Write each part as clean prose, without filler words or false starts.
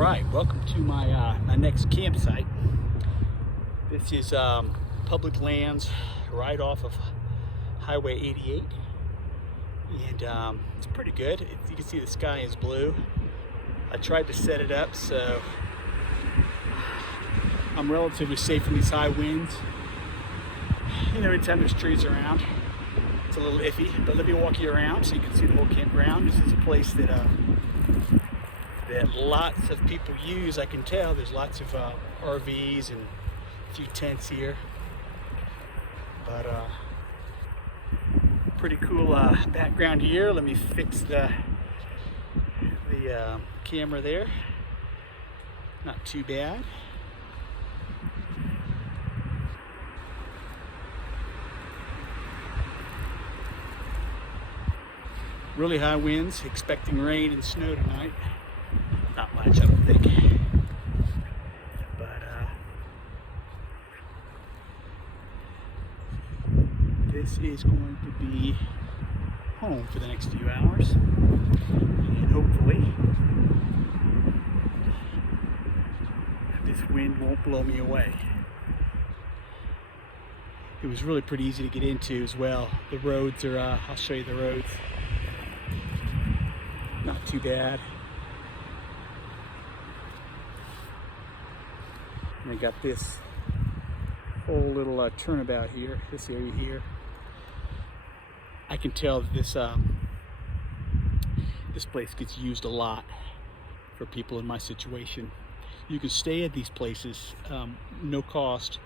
Alright, welcome to my next campsite. This is public lands right off of Highway 88, and it's pretty good. You can see the sky is blue. I tried to set it up so I'm relatively safe from these high winds. You know, anytime there's trees around, it's a little iffy, but let me walk you around so you can see the whole campground. This is a place that lots of people use. I can tell there's lots of RVs and a few tents here, but pretty cool background here. Let me fix the camera there. Not too bad. Really high winds, expecting rain and snow tonight. Not much, I don't think. But this is going to be home for the next few hours, and hopefully this wind won't blow me away. It was really pretty easy to get into as well. The roads are, I'll show you the roads. Not too bad. And I got this whole little turnabout here, this area here. I can tell that this place gets used a lot for people in my situation. You can stay at these places, no cost.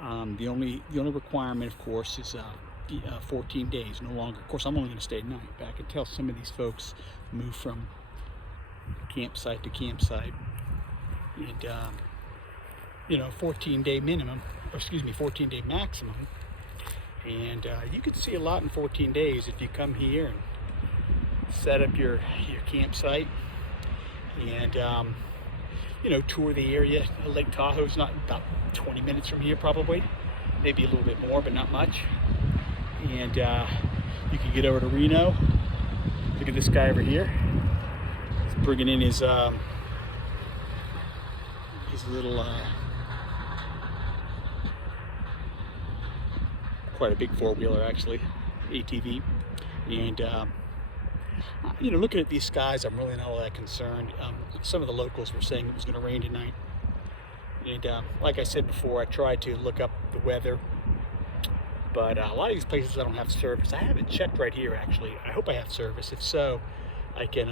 The only requirement, of course, is 14 days, no longer. Of course, I'm only going to stay at night, but I can tell some of these folks move from campsite to campsite, and you know, 14-day minimum, or excuse me, 14-day maximum, and you can see a lot in 14 days if you come here and set up your campsite and you know, tour the area. Lake Tahoe is not about 20 minutes from here, probably, maybe a little bit more, but not much. And you can get over to Reno. Look at this guy over here. He's bringing in his little, quite a big four-wheeler actually, ATV. And you know, looking at these skies, I'm really not all that concerned. Some of the locals were saying it was going to rain tonight. And like I said before, I tried to look up the weather. But a lot of these places I don't have service. I haven't checked right here actually. I hope I have service. If so, I can,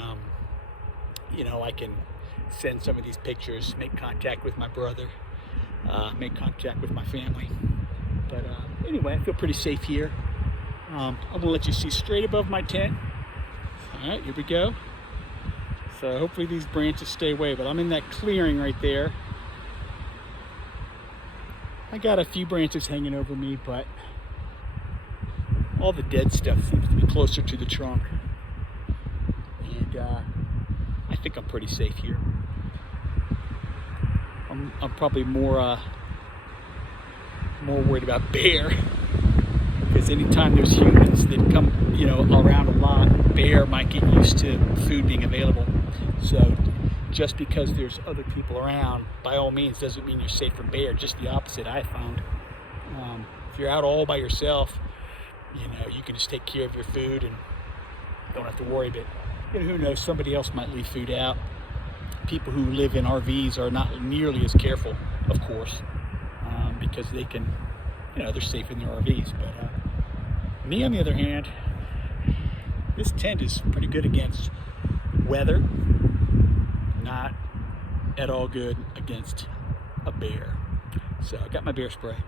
you know, I can send some of these pictures, make contact with my brother, make contact with my family. But anyway, I feel pretty safe here. I'm gonna let you see straight above my tent. All right, here we go. So hopefully these branches stay away, but I'm in that clearing right there. I got a few branches hanging over me, but all the dead stuff seems to be closer to the trunk, and I think I'm pretty safe here. I'm probably more worried about bear, because anytime there's humans that come, you know, around a lot, bear might get used to food being available. So just because there's other people around, by all means, doesn't mean you're safe from bear. Just the opposite, I found. If you're out all by yourself, you know, you can just take care of your food and don't have to worry. But you know, who knows, somebody else might leave food out. People who live in RVs are not nearly as careful, of course, because they can, you know, they're safe in their RVs. But me, on the other hand, this tent is pretty good against weather, not at all good against a bear. So I got my bear spray,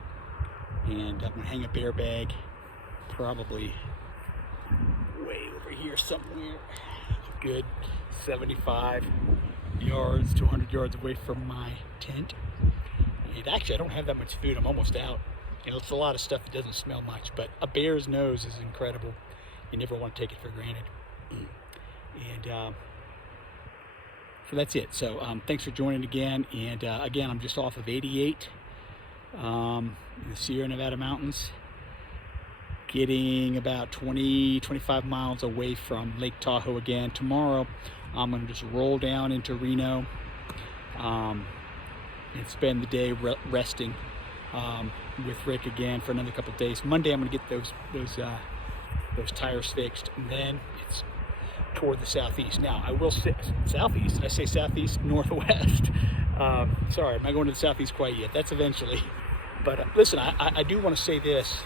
and I'm gonna hang a bear bag probably way over here somewhere, a good 75 yards to 100 yards away from my tent. And actually I don't have that much food, I'm almost out. You know, it's a lot of stuff that doesn't smell much, but a bear's nose is incredible. You never want to take it for granted. And so that's it. So thanks for joining again. And again, I'm just off of 88 in the Sierra Nevada mountains, getting about 20-25 miles away from Lake Tahoe again. Tomorrow I'm going to just roll down into Reno, and spend the day resting with Rick again for another couple of days. Monday I'm going to get those tires fixed, and then it's toward the southeast. Now I will say southeast. Did I say southeast? Northwest. Sorry, I'm not going to the southeast quite yet. That's eventually. But listen, I do want to say this.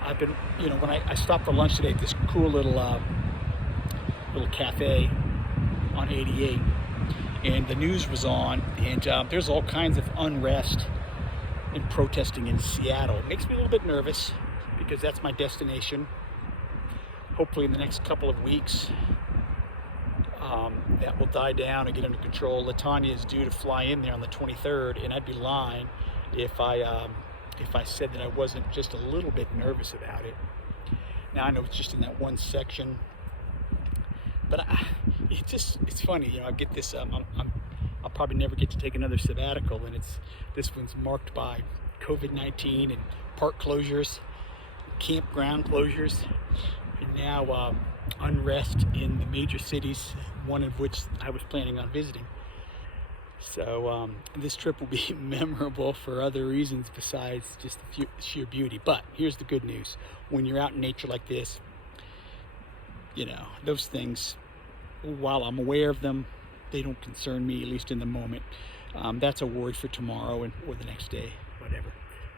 I've been, when I stopped for lunch today at this cool little cafe on 88, and the news was on, and there's all kinds of unrest and protesting in Seattle. It makes me a little bit nervous because that's my destination. Hopefully in the next couple of weeks, that will die down and get under control. LaTanya is due to fly in there on the 23rd, and I'd be lying if I said that I wasn't just a little bit nervous about it. Now I know it's just in that one section, but it's funny, I get this. I'll probably never get to take another sabbatical, and this one's marked by COVID-19 and park closures, campground closures, and now unrest in the major cities, one of which I was planning on visiting. So this trip will be memorable for other reasons besides just the sheer beauty. But here's the good news. When you're out in nature like this, those things, while I'm aware of them, they don't concern me, at least in the moment. That's a worry for tomorrow or the next day, whatever.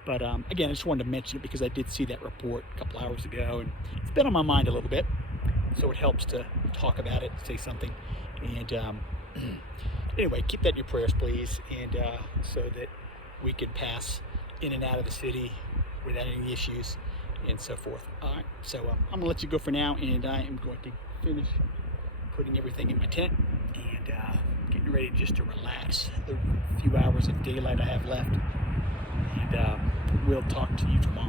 But again, I just wanted to mention it because I did see that report a couple hours ago, and it's been on my mind a little bit. So it helps to talk about it, say something. And anyway, keep that in your prayers, please, and so that we can pass in and out of the city without any issues and so forth. All right, so I'm going to let you go for now, and I am going to finish putting everything in my tent and getting ready just to relax the few hours of daylight I have left. And we'll talk to you tomorrow.